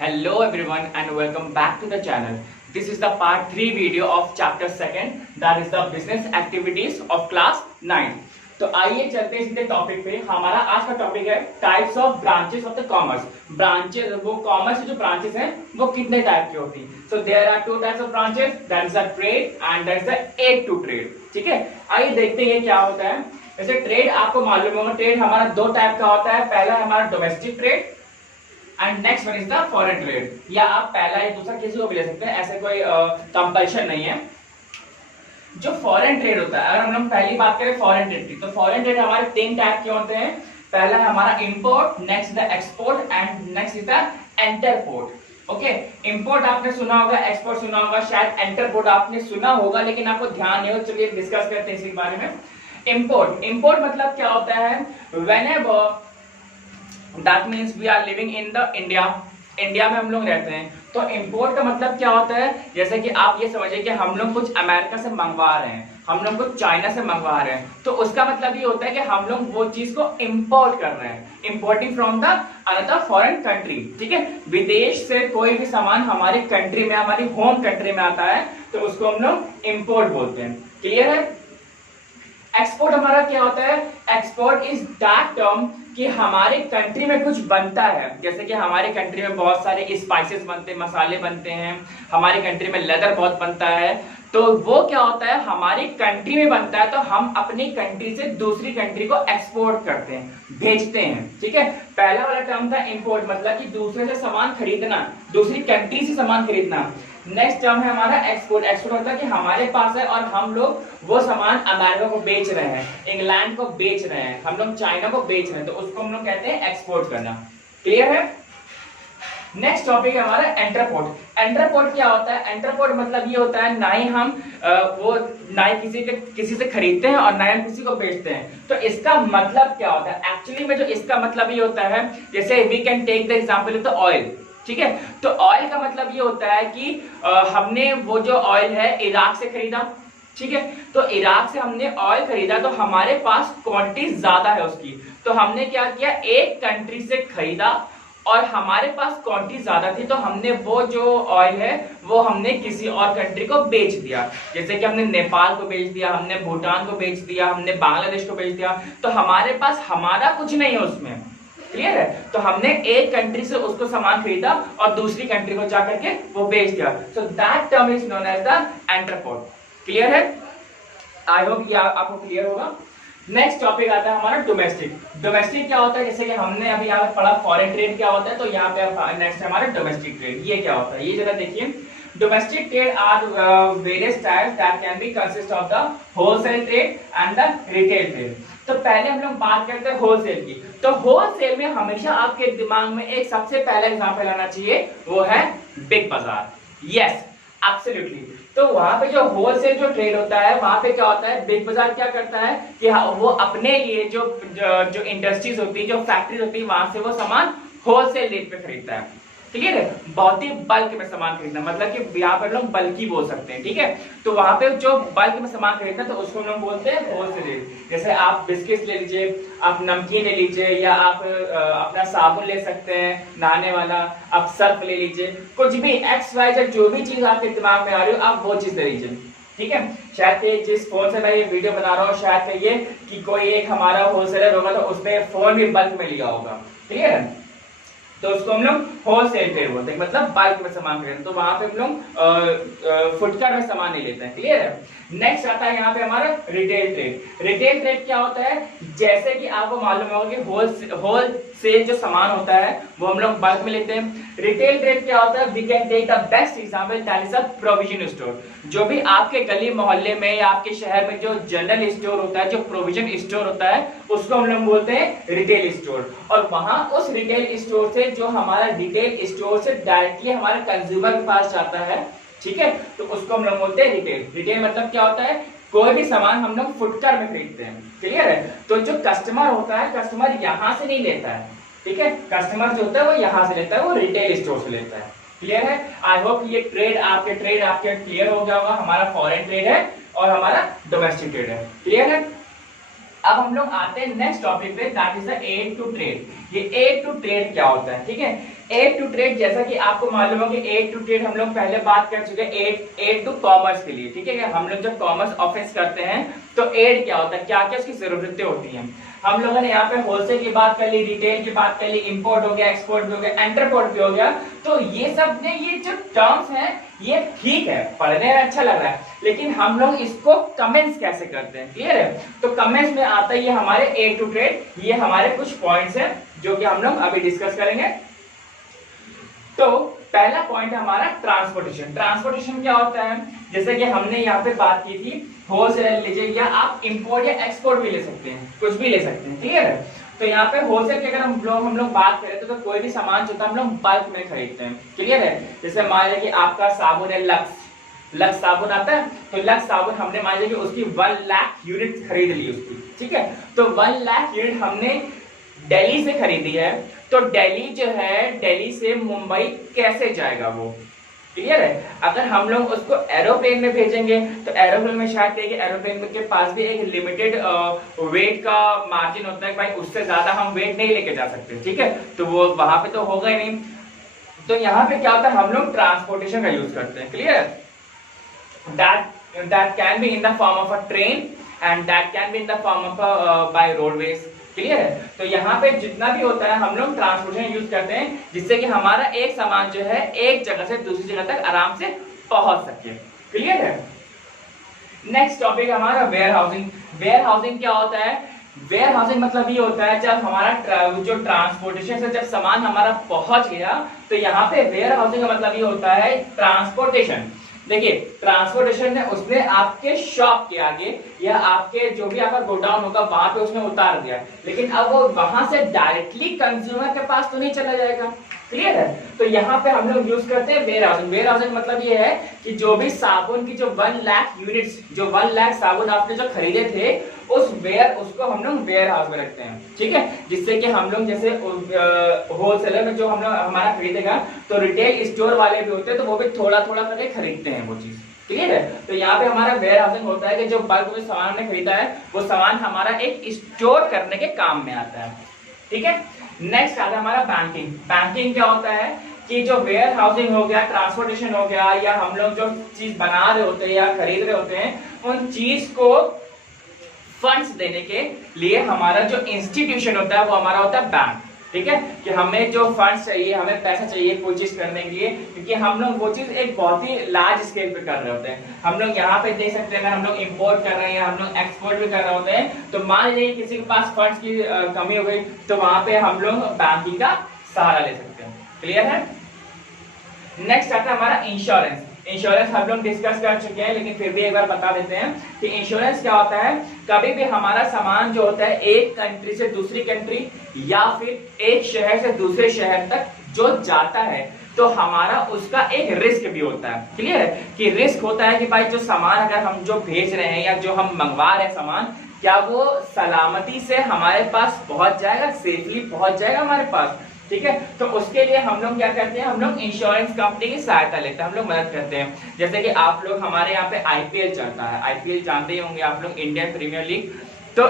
Hello everyone and welcome back to the channel. This is the part 3 video of chapter 2, that is the business activities of class 9. तो आइए चलते हैं सीधे topic पे। हमारा आज का टॉपिक है types of branches of the commerce. Branches, वो कॉमर्स के जो ब्रांचेस हैं वो कितने टाइप की होती हैं। So there are two types of branches, that is the trade and that is the aid to trade. ठीक है, आइए देखते हैं क्या होता है। जैसे ट्रेड आपको मालूम होगा, ट्रेड हमारा दो टाइप का होता है। पहला है हमारा domestic trade and next one is the foreign trade, या आप पहला या दूसरा किसी को भी ले सकते हैं, ऐसे कोई कंपल्शन नहीं है। जो फॉरेन ट्रेड होता है, अगर हम लोग पहली बात करें फॉरेन ट्रेड की, तो फॉरेन ट्रेड हमारे तीन टाइप के होते हैं। पहला है हमारा import, next the export and next is the entrepot. Okay, import आपने सुना होगा, एक्सपोर्ट सुना होगा, शायद एंटरपोर्ट आपने सुना होगा लेकिन आपको ध्यान नहीं हो। चलिए डिस्कस करते हैं इसी बारे में। इंपोर्ट मतलब क्या होता है? Whenever That means we are living in the India में हम लोग रहते हैं, तो इंपोर्ट का मतलब क्या होता है? जैसे कि आप ये समझिए कि हम लोग कुछ अमेरिका से मंगवा रहे हैं, हम लोग कुछ चाइना से मंगवा रहे हैं, तो उसका मतलब ये होता है कि हम लोग वो चीज को इंपोर्ट कर रहे हैं, importing from the another foreign country. ठीक है, विदेश से कोई भी सामान हमारे कंट्री में, हमारी होम कंट्री में आता है तो उसको हम लोग इंपोर्ट बोलते हैं। क्लियर है? एक्सपोर्ट हमारा क्या होता है? एक्सपोर्ट इज दैट टर्म कि हमारे कंट्री में कुछ बनता है, जैसे कि हमारे कंट्री में बहुत सारे स्पाइसेस बनते हैं, मसाले बनते हैं, हमारी कंट्री में लेदर बहुत बनता है, तो वो क्या होता है? हमारी कंट्री में बनता है तो हम अपनी कंट्री से दूसरी कंट्री को एक्सपोर्ट करते हैं, भेजते हैं। ठीक है, पहला वाला टर्म था इंपोर्ट, मतलब कि दूसरे से सामान खरीदना, दूसरी कंट्री से सामान खरीदना। नेक्स्ट टर्म है हमारा एक्सपोर्ट। एक्सपोर्ट मतलब कि हमारे पास है और हम लोग वो सामान अमेरिका को बेच रहे हैं, इंग्लैंड को बेच रहे हैं, हम लोग चाइना को बेच रहे हैं, तो उसको हम लोग कहते हैं एक्सपोर्ट करना। क्लियर है? नेक्स्ट टॉपिक है हमारा एंटरपोर्ट। एंटरपोर्ट क्या होता है? एंटरपोर्ट मतलब ये होता है, ना ही हम ना ही किसी से खरीदते हैं और ना ही हम किसी को बेचते हैं। तो इसका मतलब क्या होता है? एक्चुअली में जो इसका मतलब ये होता है, जैसे we can take the example of the oil. ठीक है, तो ऑयल का मतलब ये होता है कि हमने वो जो ऑयल है इराक से खरीदा। ठीक है, तो इराक से हमने ऑयल खरीदा तो हमारे पास क्वांटिटी ज्यादा है उसकी, तो हमने क्या किया? एक कंट्री से खरीदा और हमारे पास क्वांटिटी ज्यादा थी, तो हमने वो जो ऑयल है वो हमने किसी और कंट्री को बेच दिया। जैसे कि हमने नेपाल को बेच दिया, हमने भूटान को बेच दिया, हमने बांग्लादेश को बेच दिया, तो हमारे पास हमारा कुछ नहीं है उसमें। क्लियर है? तो हमने एक कंट्री से उसको सामान खरीदा और दूसरी कंट्री को जाकर के वो बेच दिया। So that term is known as the entrepot. Clear है? आई होप ये आपको क्लियर होगा। नेक्स्ट टॉपिक आता है हमारा डोमेस्टिक। डोमेस्टिक क्या होता है? जैसे कि हमने अभी यहाँ पे पढ़ा फॉरेन ट्रेड क्या होता है, तो यहाँ पे नेक्स्ट है हमारा डोमेस्टिक ट्रेड। ये क्या होता है ये जरा देखिए। Domestic trade are various types that can be consist of the wholesale trade and the retail trade. तो पहले हम लोग बात करते हैं होलसेल की। तो होलसेल में हमेशा आपके दिमाग में एक सबसे पहला एग्जांपल आना चाहिए, वो है बिग बाजार। Yes, absolutely. तो वहां पे जो होलसेल जो ट्रेड होता है, वहां पे क्या होता है? बिग बाजार क्या करता है कि वो अपने लिए जो इंडस्ट्रीज होती है, जो फैक्ट्रीज होती है, वहां से वो सामान होलसेल रेट पे खरीदता है। क्लियर है? बहुत ही बल्क में सामान खरीदना, मतलब कि यहाँ पर लोग बल्कि बोल सकते हैं। ठीक है, तो वहां पे जो बल्क में सामान खरीदना, तो उसको लोग बोलते हैं होलसेल रेट। जैसे आप बिस्किट ले लीजिए, आप नमकीन ले लीजिए, या आप अपना साबुन ले सकते हैं नहाने वाला, आप सर्फ ले लीजिए, कुछ भी एक्स वाई जेड जो भी चीज आपके दिमाग में आ रही हो आप वो चीज ले लीजिए। ठीक है, शायद जिस फोन से मैं ये वीडियो बना रहा हूँ, शायद कहिए कि कोई एक हमारा होलसेलर होगा तो उसने फोन भी बल्क में लिया होगा। क्लियर है? तो उसको हम लोग होलसेल ट्रेड बोलते हैं, मतलब बल्क में सामान खरीदना। तो वहां पे हम लोग फुटकर में सामान नहीं लेते हैं। क्लियर है? नेक्स्ट आता है यहाँ पे हमारा रिटेल ट्रेड। रिटेल ट्रेड क्या होता है? जैसे कि आपको मालूम होगा कि होलसेल जो सामान होता है वो हम लोग बल्क में लेते हैं। रिटेल ट्रेड क्या होता है? We can take the best example, that is a provision store. जो भी आपके गली मोहल्ले में या आपके शहर में जो जनरल स्टोर होता है, जो प्रोविजन स्टोर होता है, उसको हम लोग बोलते हैं रिटेल स्टोर। और वहां उस रिटेल स्टोर से जो हमारा रिटेल स्टोर से डायरेक्टली हमारे कंज्यूमर के पास जाता है, ठीक है, तो उसको हम लोग बोलते हैं रिटेल। रिटेल मतलब क्या होता है? कोई भी सामान हम लोग फुटकर में खरीदते हैं। क्लियर है? तो जो कस्टमर होता है, कस्टमर यहाँ से नहीं लेता है। ठीक है, कस्टमर जो होता है वो यहाँ से लेता है, वो रिटेल स्टोर से लेता है। क्लियर है? आई होप ये ट्रेड आपके क्लियर हो गया होगा। हमारा फॉरेन ट्रेड है और हमारा डोमेस्टिक ट्रेड है। क्लियर है? अब हम लोग आते हैं नेक्स्ट टॉपिक पे, that is the aid to trade. ये एड टू ट्रेड क्या होता है? ठीक है, एड टू ट्रेड जैसा कि आपको मालूम हो कि एड टू ट्रेड हम लोग पहले बात कर चुके हैं एड टू कॉमर्स के लिए। ठीक है, हम लोग जब कॉमर्स ऑफिस करते हैं तो एड क्या होता है, क्या क्या उसकी जरूरतें होती हैं। हम लोगों ने यहाँ पे होलसेल की बात कर ली, रिटेल की बात कर ली, इंपोर्ट हो गया, एक्सपोर्ट भी हो गया, एंटरपोर्ट भी हो गया। तो ये सब ने ये जो टर्म्स हैं ये ठीक है, पढ़ने में अच्छा लग रहा है, लेकिन हम लोग इसको कमेंट्स कैसे करते हैं, क्लियर है? तो कमेंट्स में आता है ये हमारे एड टू ट्रेड, ये हमारे कुछ पॉइंट्स हैं जो कि हम लोग अभी डिस्कस करेंगे। तो पहला पॉइंट है हमारा ट्रांसपोर्टेशन। ट्रांसपोर्टेशन क्या होता है? जैसे कि हमने यहाँ पे बात की थी, होलसेल लीजिए या आप इंपोर्ट या एक्सपोर्ट भी ले सकते हैं, कुछ भी ले सकते हैं, क्लियर है? तो यहाँ पे होलसेल की अगर हम लोग बात करें तो कोई भी सामान जो हम लोग बल्क में खरीदते हैं, क्लियर है? जैसे मान लीजिए कि आपका साबुन है, लक्स साबुन आता है, तो लक्स साबुन हमने मान लीजिए कि उसकी 1 लाख यूनिट खरीद ली उसकी, ठीक है? तो 1 लाख यूनिट हमने दिल्ली से खरीदी है, तो दिल्ली जो है, दिल्ली से मुंबई कैसे जाएगा वो, क्लियर है? अगर हम लोग उसको एरोप्लेन में भेजेंगे तो एरोप्लेन में शायद एरोप्लेन के पास भी एक लिमिटेड वेट का मार्जिन होता है, भाई उससे ज्यादा हम वेट नहीं लेके जा सकते, ठीक है? तो वो वहां पे तो होगा ही नहीं। तो यहाँ पे क्या होता है, हम लोग ट्रांसपोर्टेशन का यूज करते हैं, clear? That can be in the form of a train and that can be in the form of by roadways, clear है? तो यहाँ पे जितना भी होता है हम लोग ट्रांसपोर्टेशन यूज करते हैं, जिससे कि हमारा एक सामान जो है एक जगह से दूसरी जगह तक आराम से पहुंच सके, क्लियर है? नेक्स्ट टॉपिक हमारा वेयर हाउसिंग। वेयर हाउसिंग क्या होता है? वेयर हाउसिंग मतलब ये होता है जब हमारा जो ट्रांसपोर्टेशन से जब सामान हमारा पहुंच गया, तो यहाँ पे वेयर हाउसिंग का मतलब ये होता है ट्रांसपोर्टेशन। देखिए, ट्रांसपोर्टेशन ने उसने आपके शॉप के आगे या आपके जो भी आपका गोडाउन होगा वहां पे उसने उतार दिया, लेकिन अब वो वहां से डायरेक्टली कंज्यूमर के पास तो नहीं चला जाएगा, क्लियर है? तो यहाँ पे हम लोग यूज करते हैं वेयर हाउसिंग। वेयर हाउसिंग मतलब ये है कि जो भी साबुन की जो 1 लाख यूनिट्स, जो 1 लाख साबुन आपने जो खरीदे थे, उसको हम लोग वेयर हाउस में रखते हैं, ठीक है? जिससे कि हम लोग जैसे होलसेलर में जो हम लोग हमारा खरीदेगा, तो रिटेल स्टोर वाले भी होते हैं, तो वो भी थोड़ा थोड़ा करके खरीदते हैं वो चीज, क्लियर है? तो यहाँ पे हमारा वेयर हाउसिंग होता है कि जो बल्क में सामान हमने खरीदा है वो सामान हमारा एक स्टोर करने के काम में आता है, ठीक है? नेक्स्ट आता है हमारा बैंकिंग। बैंकिंग क्या होता है कि जो वेयर हाउसिंग हो गया, ट्रांसपोर्टेशन हो गया, या हम लोग जो चीज बना रहे होते हैं या खरीद रहे होते हैं, उन चीज को फंड्स देने के लिए हमारा जो इंस्टीट्यूशन होता है वो हमारा होता है बैंक, ठीक है? कि हमें जो फंड्स चाहिए, हमें पैसा चाहिए कोई चीज करने के लिए, क्योंकि हम लोग वो चीज एक बहुत ही लार्ज स्केल पे कर रहे होते हैं। हम लोग यहाँ पे देख सकते हैं, हम लोग इंपोर्ट कर रहे हैं, हम लोग एक्सपोर्ट भी कर रहे होते हैं, तो मान लीजिए किसी के पास फंड्स की कमी हो गई, तो वहां पे हम लोग बैंकिंग का सहारा ले सकते हैं, क्लियर है? नेक्स्ट आता है हमारा इंश्योरेंस। इंश्योरेंस हम लोग डिस्कस कर चुके हैं, लेकिन फिर भी एक बार बता देते हैं कि इंश्योरेंस क्या होता है। कभी भी हमारा सामान जो होता है एक कंट्री से दूसरी कंट्री या फिर एक शहर से दूसरे शहर तक जो जाता है, तो हमारा उसका एक रिस्क भी होता है, क्लियर है? कि रिस्क होता है कि भाई जो सामान अगर हम जो भेज रहे हैं या जो हम मंगवा रहे हैं सामान, क्या वो सलामती से हमारे पास पहुंच जाएगा, सेफली पहुंच जाएगा हमारे पास, ठीक है? तो उसके लिए हम लोग क्या करते हैं, हम लोग इंश्योरेंस कंपनी की सहायता लेते हैं, हम लोग मदद करते हैं। जैसे कि आप लोग, हमारे यहाँ पे आईपीएल चलता है, आईपीएल जानते ही होंगे आप लोग, इंडियन प्रीमियर लीग। तो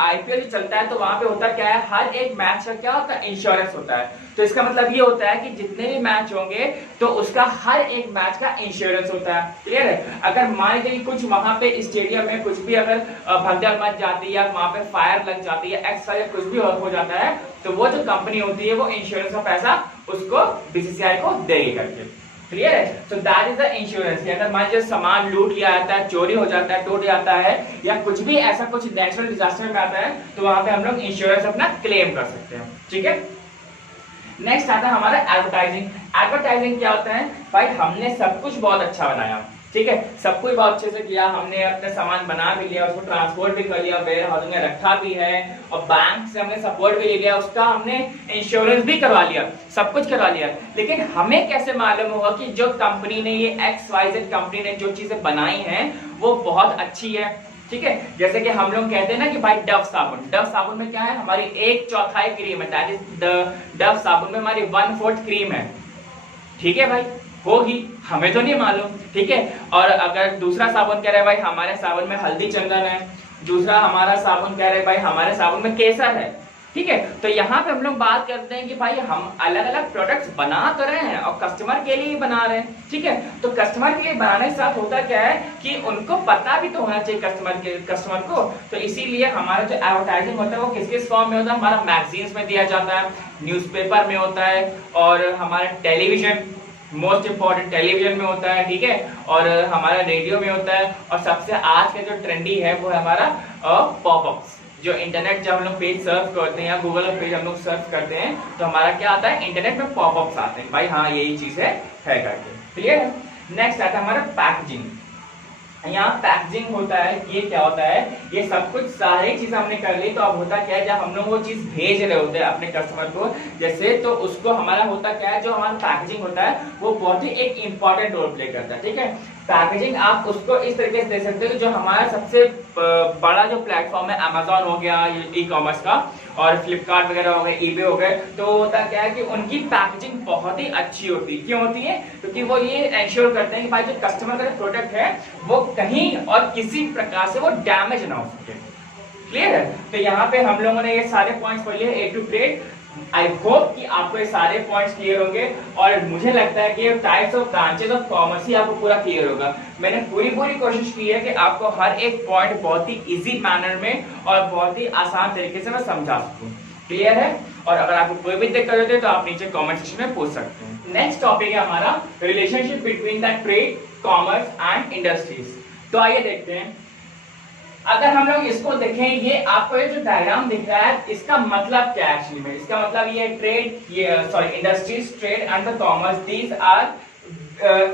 आईपीएल चलता है, तो वहां पे होता क्या है, हर एक मैच का क्या होता है, इंश्योरेंस होता है। तो इसका मतलब ये होता है कि जितने भी मैच होंगे तो उसका हर एक मैच का इंश्योरेंस होता है, क्लियर है? अगर मान लीजिए कुछ वहां पे स्टेडियम में कुछ भी अगर भगदड़ मच जाती है या वहां पे फायर लग जाती है, एक्स्ट्रा कुछ भी हो जाता है, तो वो जो कंपनी होती है वो इंश्योरेंस का पैसा उसको बीसीसीआई को देगी करके, क्लियर है? तो दैट इज द इंश्योरेंस। अगर मान लीजिए सामान लूट लिया जाता है, चोरी हो जाता है, टूट जाता है, या कुछ भी ऐसा कुछ नेचुरल डिजास्टर में आता है, तो वहां पे हम लोग इंश्योरेंस अपना क्लेम कर सकते हैं, ठीक है? नेक्स्ट आता है हमारा एडवर्टाइजिंग। एडवर्टाइजिंग क्या होता है, भाई हमने सब कुछ बहुत अच्छा बनाया, ठीक है? सब कुछ बहुत अच्छे से किया, हमने अपने सामान बना भी लिया, उसको ट्रांसपोर्ट भी कर लिया, वेयर हाउस में रखा भी है, और बैंक से हमने सपोर्ट भी ले लिया, उसका हमने इंश्योरेंस भी करवा लिया, सब कुछ करवा लिया। लेकिन हमें कैसे मालूम होगा कि जो कंपनी ने, ये XYZ कंपनी ने जो चीजें बनाई हैं वो बहुत अच्छी है, ठीक है? जैसे कि हम लोग कहते हैं ना कि भाई डव साबुन में क्या है, हमारी 1/4 क्रीम है, दैट इज डव साबुन में हमारी 1/4 क्रीम है, ठीक है भाई? होगी, हमें तो नहीं मालूम, ठीक है? और अगर दूसरा साबुन कह रहा है भाई हमारे साबुन में हल्दी चंदन है, दूसरा हमारा साबुन कह रहे हैं भाई हमारे साबुन में केसर है, ठीक है। तो यहाँ पे हम लोग बात करते हैं कि भाई हम अलग अलग प्रोडक्ट्स बना तो रहे हैं और कस्टमर के लिए ही बना रहे हैं, ठीक है। तो कस्टमर के लिए बनाने के साथ होता क्या है कि उनको पता भी तो होना चाहिए कस्टमर को। तो इसीलिए हमारा जो एडवर्टाइजिंग होता है वो किस किस फॉर्म में होता है, हमारा मैगजीन्स में दिया जाता है, न्यूज़पेपर में होता है, और हमारा टेलीविजन, मोस्ट इम्पोर्टेंट टेलीविजन में होता है, ठीक है, और हमारा रेडियो में होता है, और सबसे आज का जो ट्रेंडी है वो है हमारा पॉपअप्स। जो इंटरनेट जब हम लोग पेज सर्च करते हैं या गूगल पर पेज हम लोग सर्च करते हैं तो हमारा क्या आता है, इंटरनेट में पॉपअप्स आते हैं, भाई हाँ यही चीज है करके, क्लियर है। नेक्स्ट आता है हमारा पैकेजिंग। यहाँ पैकेजिंग होता है, ये क्या होता है, ये सब कुछ सारी चीज हमने कर ली, तो अब होता क्या है, जब हम लोग वो चीज भेज रहे होते हैं अपने कस्टमर को जैसे, तो उसको हमारा होता क्या है, जो हमारा पैकेजिंग होता है वो बहुत ही एक इंपॉर्टेंट रोल प्ले करता है, ठीक है। पैकेजिंग आप उसको इस तरीके से दे सकते हो, जो हमारा सबसे बड़ा जो प्लेटफॉर्म है अमेजोन हो गया ई कॉमर्स का, और फ्लिपकार्ट वगैरह हो गए, ईबे हो गए, तो होता क्या है कि उनकी पैकेजिंग बहुत ही अच्छी होती है। क्यों होती है, क्योंकि वो ये एंश्योर करते हैं कि भाई जो कस्टमर का प्रोडक्ट है वो कहीं और किसी प्रकार से वो डैमेज ना हो सके, क्लियर है। तो यहाँ पे हम लोगों ने ये सारे पॉइंट्स पढ़ लिए ए टू ट्रेड। आई होप कि आपको ये सारे पॉइंट्स क्लियर होंगे, और मुझे लगता है कि types of branches of commerce ही आपको पूरा क्लियर होगा। मैंने पूरी कोशिश की है कि आपको हर एक पॉइंट बहुत ही इजी मैनर में और बहुत ही आसान तरीके से मैं समझा सकूं, क्लियर है। और अगर आपको कोई भी दिक्कत होती है तो आप नीचे कमेंट सेक्शन में पूछ सकते हैं। नेक्स्ट टॉपिक है हमारा relationship between the trade, commerce and industries. तो आइए देखते हैं, अगर हम लोग इसको देखें, ये आपको ये जो डायग्राम दिख रहा है इसका मतलब क्या है एक्चुअली में, इसका मतलब ये ट्रेड, ये sorry industries, trade and the commerce, these are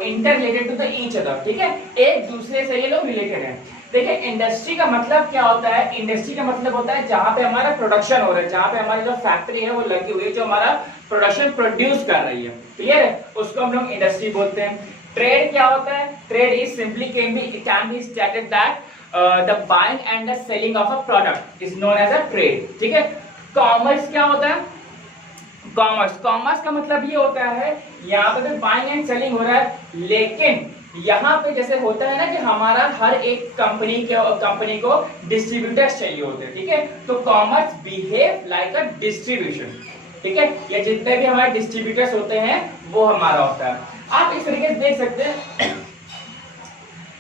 interrelated to the each other, ठीक है, एक दूसरे से ये लोग रिलेटेड हैं। देखिए इंडस्ट्री का मतलब क्या होता है, इंडस्ट्री का मतलब होता है जहां पे हमारा प्रोडक्शन हो रहा है, जहां पे हमारी जो फैक्ट्री है वो लगी हुई है, जो हमारा प्रोडक्शन प्रोड्यूस कर रही है, क्लियर है, उसको हम लोग इंडस्ट्री बोलते हैं। ट्रेड क्या होता है, trade is simply can be stated that the buying and the selling of a product is known as a trade, ठीक है। कॉमर्स क्या होता है, कॉमर्स का मतलब ये होता है यहाँ पे तो बाइंग एंड सेलिंग हो रहा है, लेकिन यहाँ पे जैसे होता है ना कि हमारा हर एक कंपनी को डिस्ट्रीब्यूटर्स चाहिए होते हैं, ठीक है। तो commerce behave like a distribution, ठीक है, ये जितने भी हमारे डिस्ट्रीब्यूटर्स होते हैं वो हमारा होता है। आप इस तरीके से देख सकते हैं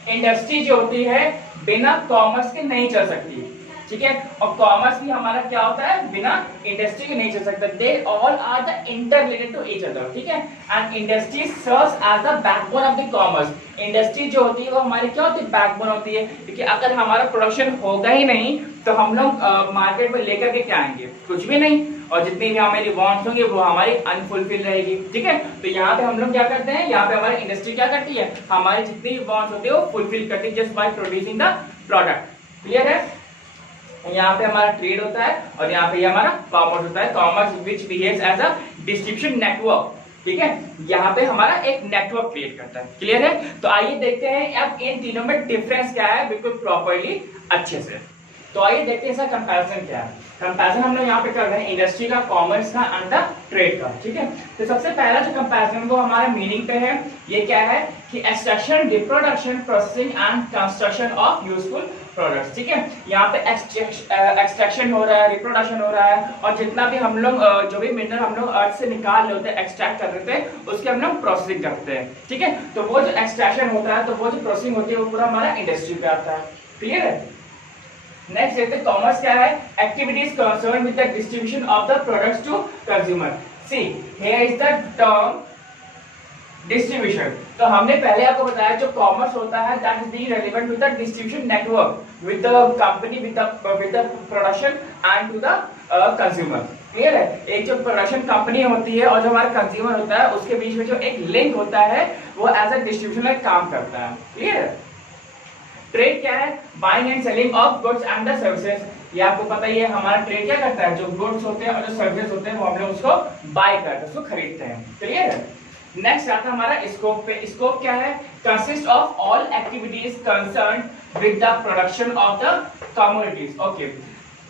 इंडस्ट्री जो होती है बिना कॉमर्स के नहीं चल सकती, ठीक है, और कॉमर्स भी हमारा क्या होता है, बिना इंडस्ट्री के नहीं चल सकता। They all are the interrelated to each other, ठीक है, and industry serves as the backbone of the commerce. Industry जो होती है वो हमारी क्या होती है, बैकबोन होती है, क्योंकि अगर हमारा प्रोडक्शन होगा ही नहीं तो हम लोग मार्केट में लेकर के क्या आएंगे, कुछ भी नहीं, और जितनी भी हमारी वांट्स होंगी वो हमारी अनफुलफिल रहेगी, ठीक है। तो यहाँ पे हम लोग क्या करते हैं, यहाँ पे हमारी इंडस्ट्री क्या करती है, हमारी जितनी भी वांट्स होती है वो फुलफिल करती है just by producing the product, clear है। यहाँ पे हमारा ट्रेड होता है और यहाँ पे हमारा कॉमर्स होता है, commerce which behaves as a distribution network, ठीक है, यहाँ पे हमारा एक नेटवर्क क्रिएट करता है, क्लियर है। तो आइए देखते हैं अब इन तीनों में डिफरेंस क्या है बिल्कुल प्रॉपर्ली अच्छे से। तो आइए देखते हैं इसका कंपैरिजन क्या है। कंपैरिजन हम लोग यहाँ पे कर रहे हैं इंडस्ट्री का, कॉमर्स का एंड द ट्रेड का, ठीक है। तो सबसे पहला जो कंपैरिजन वो हमारा मीनिंग पे है, ये क्या है कि extraction, reproduction, processing and construction of useful products, ठीक है। यहाँ पे एक्सट्रैक्शन हो रहा है, रिप्रोडक्शन हो रहा है, और जितना भी हम लोग जो भी मिनरल हम लोग अर्थ से निकाल रहे होते हैं, एक्सट्रैक्ट कर रहे थे, उसके हम लोग प्रोसेसिंग करते हैं, ठीक है। तो वो जो एक्सट्रैक्शन होता है, तो वो जो प्रोसेसिंग होती है वो पूरा हमारा इंडस्ट्री पे आता है, क्लियर है। नेक्स्ट देखते हैं कॉमर्स क्या है, activities concern with the distribution of the products to consumer. See here is the term distribution. तो हमने पहले आपको बताया जो कॉमर्स होता है that is the relevant with the distribution network with the company with the production and to the consumer, clear है। एक जो प्रोडक्शन कंपनी होती है और जो हमारा कंज्यूमर होता है उसके बीच में जो एक लिंक होता है वो एज अ डिस्ट्रीब्यूशन में काम करता है, क्लियर है। ट्रेड क्या है, buying and selling of goods and the services. ये आपको पता ही है हमारा ट्रेड क्या करता है, जो गुड्स होते हैं और जो सर्विसेज होते हैं वो हम लोग उसको बाय करते हैं, उसको खरीदते हैं, क्लियर है। नेक्स्ट आता है हमारा स्कोप पे। स्कोप क्या है, consist of all activities concerned with the production of the commodities, okay,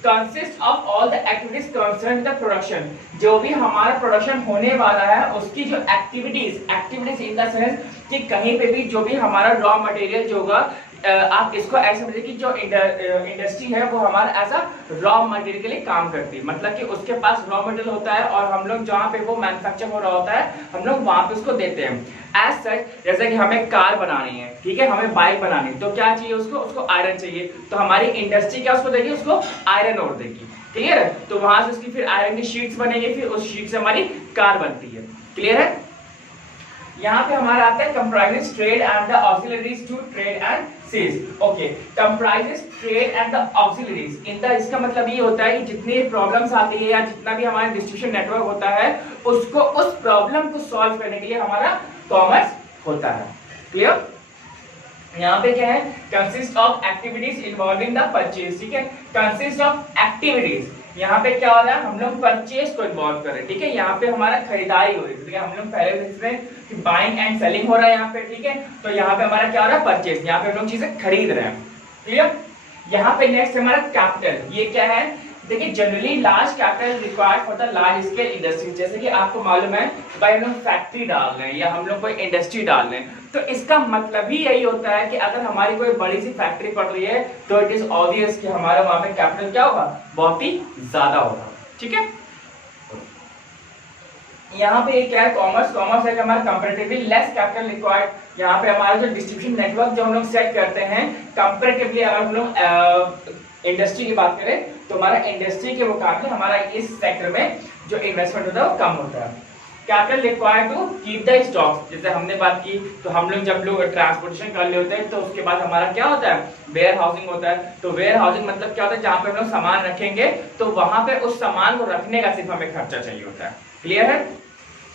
consist of all the activities concern the production. जो भी हमारा प्रोडक्शन होने वाला है उसकी जो एक्टिविटीज इन द सेंस कि कहीं पे भी जो भी हमारा रॉ मटेरियल जो होगा आप इसको ऐसे समझिए कि जो इंडस्ट्री है वो हमारा एज अ रॉ मटेरियल के लिए काम करती है, मतलब कि उसके पास रॉ मटेरियल होता है और हम लोग जहाँ पे वो मैन्युफैक्चर हो रहा होता है हम लोग वहाँ पे उसको देते हैं। एज सच जैसे कि हमें कार बनानी है, ठीक है, हमें बाइक बनानी है, तो क्या चाहिए उसको आयरन चाहिए, तो हमारी इंडस्ट्री क्या उसको देगी, उसको आयरन और देगी। क्लियर है? तो वहां से उसकी फिर आयरन की शीट्स बनेगी, फिर उस शीट से हमारी कार बनती है। क्लियर है? यहाँ पे हमारा आता है comprises trade and the auxiliaries to trade and sales. Okay, comprises trade and the auxiliaries in the, इसका मतलब ये होता है कि जितनी प्रॉब्लम्स आती है या जितना भी हमारा डिस्ट्रीब्यूशन नेटवर्क होता है उसको उस प्रॉब्लम को सॉल्व करने के लिए हमारा कॉमर्स होता है। क्लियर? यहाँ पे क्या है, consist of activities involving the purchase. ठीक है, कंसिस्ट ऑफ एक्टिविटीज, यहाँ पे क्या हो रहा है, हम लोग परचेज को इन्वॉल्व कर रहे हैं। ठीक है, यहाँ पे हमारा खरीदारी हो रही है, ठीक है, हम लोग पहले कि बाइंग एंड सेलिंग हो रहा है यहाँ पे। ठीक है, तो यहाँ पे हमारा क्या हो रहा है, परचेज, यहाँ पे हम लोग चीजें खरीद रहे हैं। क्लियर? यहाँ पे नेक्स्ट हमारा कैपिटल, ये क्या है, देखिए generally large capital required for the large scale industry. जैसे कि आपको मालूम है भाई हम लोग फैक्ट्री डाल रहे हैं या हम लोग कोई इंडस्ट्री डाल रहे हैं, तो इसका मतलब ही यही होता है कि अगर हमारी कोई बड़ी सी फैक्ट्री पड़ रही है तो इट इज ऑब्वियस कि हमारा वहां पे कैपिटल क्या होगा, बहुत ही ज्यादा होगा। ठीक है, यहाँ पे क्या है, कॉमर्स, कॉमर्स है कि हमारा कंपैरेटिवली लेस कैपिटल रिक्वायर्ड। यहाँ पे हमारा जो डिस्ट्रीब्यूशन नेटवर्क जो हम लोग सेट करते हैं कंपैरेटिवली, अगर हम लोग इंडस्ट्री की बात करें तो हमारा इंडस्ट्री के मुकाबले हमारा इस सेक्टर में जो इन्वेस्टमेंट होता है वो कम होता है। Capital required to keep the stock, जैसे हमने बात की, तो हम लोग जब लोग ट्रांसपोर्टेशन कर ले होते हैं तो उसके बाद हमारा क्या होता है, वेयर हाउसिंग होता है। तो वेयर हाउसिंग मतलब क्या होता है, जहाँ पे हम लोग सामान रखेंगे तो वहां पे उस सामान को रखने का सिर्फ हमें खर्चा चाहिए होता है। क्लियर है?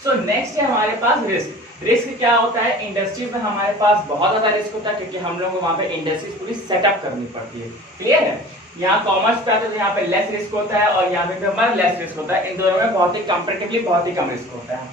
सो नेक्स्ट है हमारे पास रिस्क। रिस्क क्या होता है, इंडस्ट्री में हमारे पास बहुत ज्यादा रिस्क होता है क्योंकि हम लोग को वहां पे इंडस्ट्रीज पूरी सेटअप करनी पड़ती है। क्लियर है? यहाँ कॉमर्स पे आता है तो यहाँ पे लेस रिस्क होता है और यहाँ पे हमारा लेस रिस्क होता है, इन दोनों में बहुत ही कंपैरेटिवली बहुत ही कम रिस्क होता है।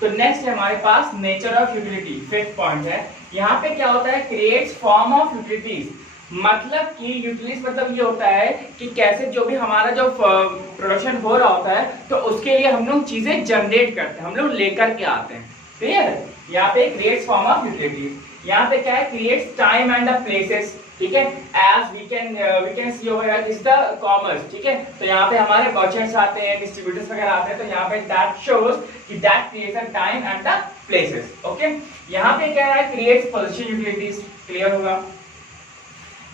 तो नेक्स्ट है हमारे पास nature of utility, fifth point है। यहाँ पे क्या होता है, क्रिएट्स फॉर्म ऑफ यूटिलिटीज, मतलब कि यूटिलिटीज मतलब ये होता है कि कैसे जो भी हमारा जो प्रोडक्शन हो रहा होता है तो उसके लिए हम लोग चीजें जनरेट करते हैं, हम लोग लेकर के आते हैं। क्लियर है? यहाँ पे क्रिएट्स फॉर्म ऑफ यूटिलिटीज। यहाँ पे क्या है, creates time and the places. ठीक है, as we can see over here is the commerce. ठीक है, तो यहाँ पे हमारे मर्चेंट्स आते हैं, डिस्ट्रीब्यूटर्स वगैरह आते हैं, तो यहाँ पे दैट शोज कि that creates the time and the places. Okay, यहाँ पे क्या है, क्रिएट्स पोजीशन यूटिलिटीज। क्लियर होगा?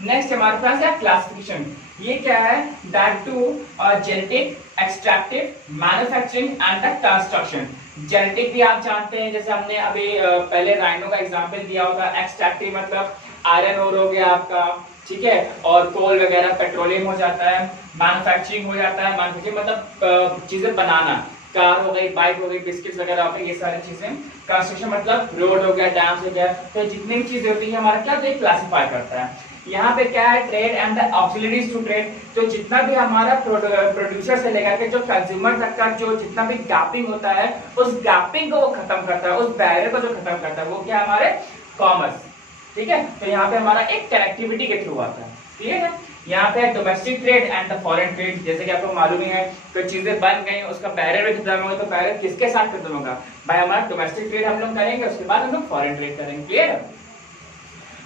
नेक्स्ट हमारे पास है क्लासिफिकेशन, ये क्या है, that to genetic, extractive, manufacturing and the construction. Genetic भी आप जानते हैं, जैसे हमने अभी पहले राइनो का एग्जांपल दिया होगा। एक्सट्रैक्टिव मतलब आयरन ओर हो गया आपका, ठीक है, और कोल वगैरह पेट्रोलियम हो जाता है। मैन्युफैक्चरिंग हो जाता है, मैन्युफैक्चरिंग मतलब चीजें बनाना, कार हो गई, बाइक हो गई, बिस्किट्स वगैरह हो गए, ये सारी चीजें। कंस्ट्रक्शन मतलब रोड हो गया, डैम हो गया, तो जितनी भी चीजें होती है हमारा क्या होता है, क्लासिफाई करता है। यहाँ पे क्या है, trade and the auxiliaries to trade, तो जितना भी हमारा प्रोड्यूसर से लेकर के जो कंज्यूमर तक का जो जितना भी गैपिंग होता है उस गैपिंग को वो खत्म करता है, उस बैरियर को जो खत्म करता है वो क्या हमारे कॉमर्स। ठीक है, तो यहाँ पे हमारा एक कनेक्टिविटी के थ्रू आता है। ठीक है, यहाँ पे domestic trade and the foreign trade, जैसे कि आपको मालूम ही है, तो चीजें बन गई, उसका बैरियर भी खत्म होगा, तो बैरियर किसके साथ खत्म होगा भाई, हमारा डोमेस्टिक ट्रेड हम लोग करेंगे, उसके बाद हम लोग फॉरेन ट्रेड करेंगे। क्लियर?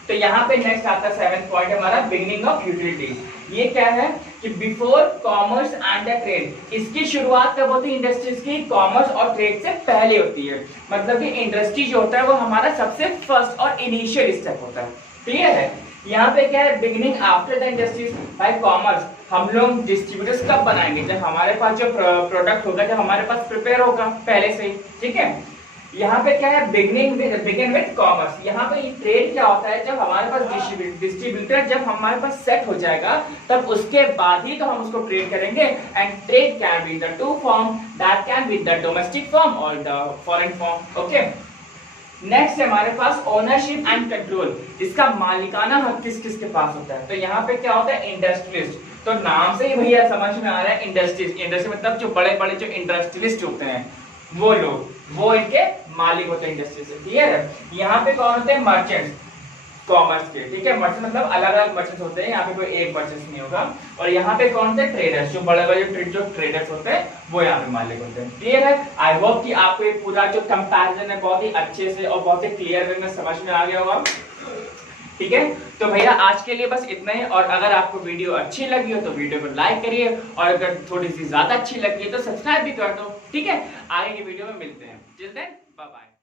तो यहाँ पे नेक्स्ट आता है 7th पॉइंट हमारा बिगिनिंग ऑफ यूटिलिटीज। ये क्या है कि before commerce and the trade, इसकी शुरुआत कब होती है इंडस्ट्रीज की, कॉमर्स और ट्रेड से पहले होती है। मतलब कि इंडस्ट्री जो होता है वो हमारा सबसे फर्स्ट और इनिशियल स्टेप होता है। क्लियर है? यहाँ पे क्या है, बिगिनिंग आफ्टर द इंडस्ट्रीज। भाई कॉमर्स हम लोग डिस्ट्रीब्यूटर्स कब बनाएंगे, जब हमारे पास जो प्रोडक्ट होगा, जब हमारे पास प्रिपेयर होगा पहले से ही। ठीक है, यहाँ पे क्या है, बिगिन विद कॉमर्स। यहाँ पे ट्रेड क्या होता है, जब हमारे पास डिस्ट्रीब्यूटर जब हमारे पास सेट हो जाएगा तब उसके बाद ही तो हम उसको ट्रेड करेंगे। And trade can be the two form, that can be the domestic form और the foreign form. Okay, next है हमारे पास ओनरशिप एंड कंट्रोल, इसका मालिकाना हक किस किस के पास होता है। तो यहाँ पे क्या होता है, इंडस्ट्रियलिस्ट, तो नाम से ही भैया समझ में आ रहा है इंडस्ट्रीज, इंडस्ट्री मतलब जो बड़े बड़े जो इंडस्ट्रियलिस्ट होते हैं वो लोग, वो इनके मालिक होते हैं इंडस्ट्री से। क्लियर है? यहाँ पे कौन होते हैं, मर्चेंट्स कॉमर्स के। ठीक है, मर्चेंट मतलब अलग अलग मर्चेंट्स होते हैं, यहाँ पे कोई एक मर्चेंट नहीं होगा। और यहाँ पे कौन होते हैं, ट्रेडर्स, जो बड़े बड़े जो ट्रेडर्स होते हैं वो यहाँ पे मालिक होते हैं। क्लियर है? आई होप कि आपको ये पूरा जो कंपैरिजन है बहुत ही अच्छे से और बहुत ही क्लियर वे में समझ में आ गया होगा। ठीक है, तो भैया आज के लिए बस इतना ही। और अगर आपको वीडियो अच्छी लगी हो तो वीडियो को लाइक करिए, और अगर थोड़ी सी ज्यादा अच्छी लगी है तो सब्सक्राइब भी कर दो। ठीक है, आगे की वीडियो में मिलते हैं। Till then bye bye.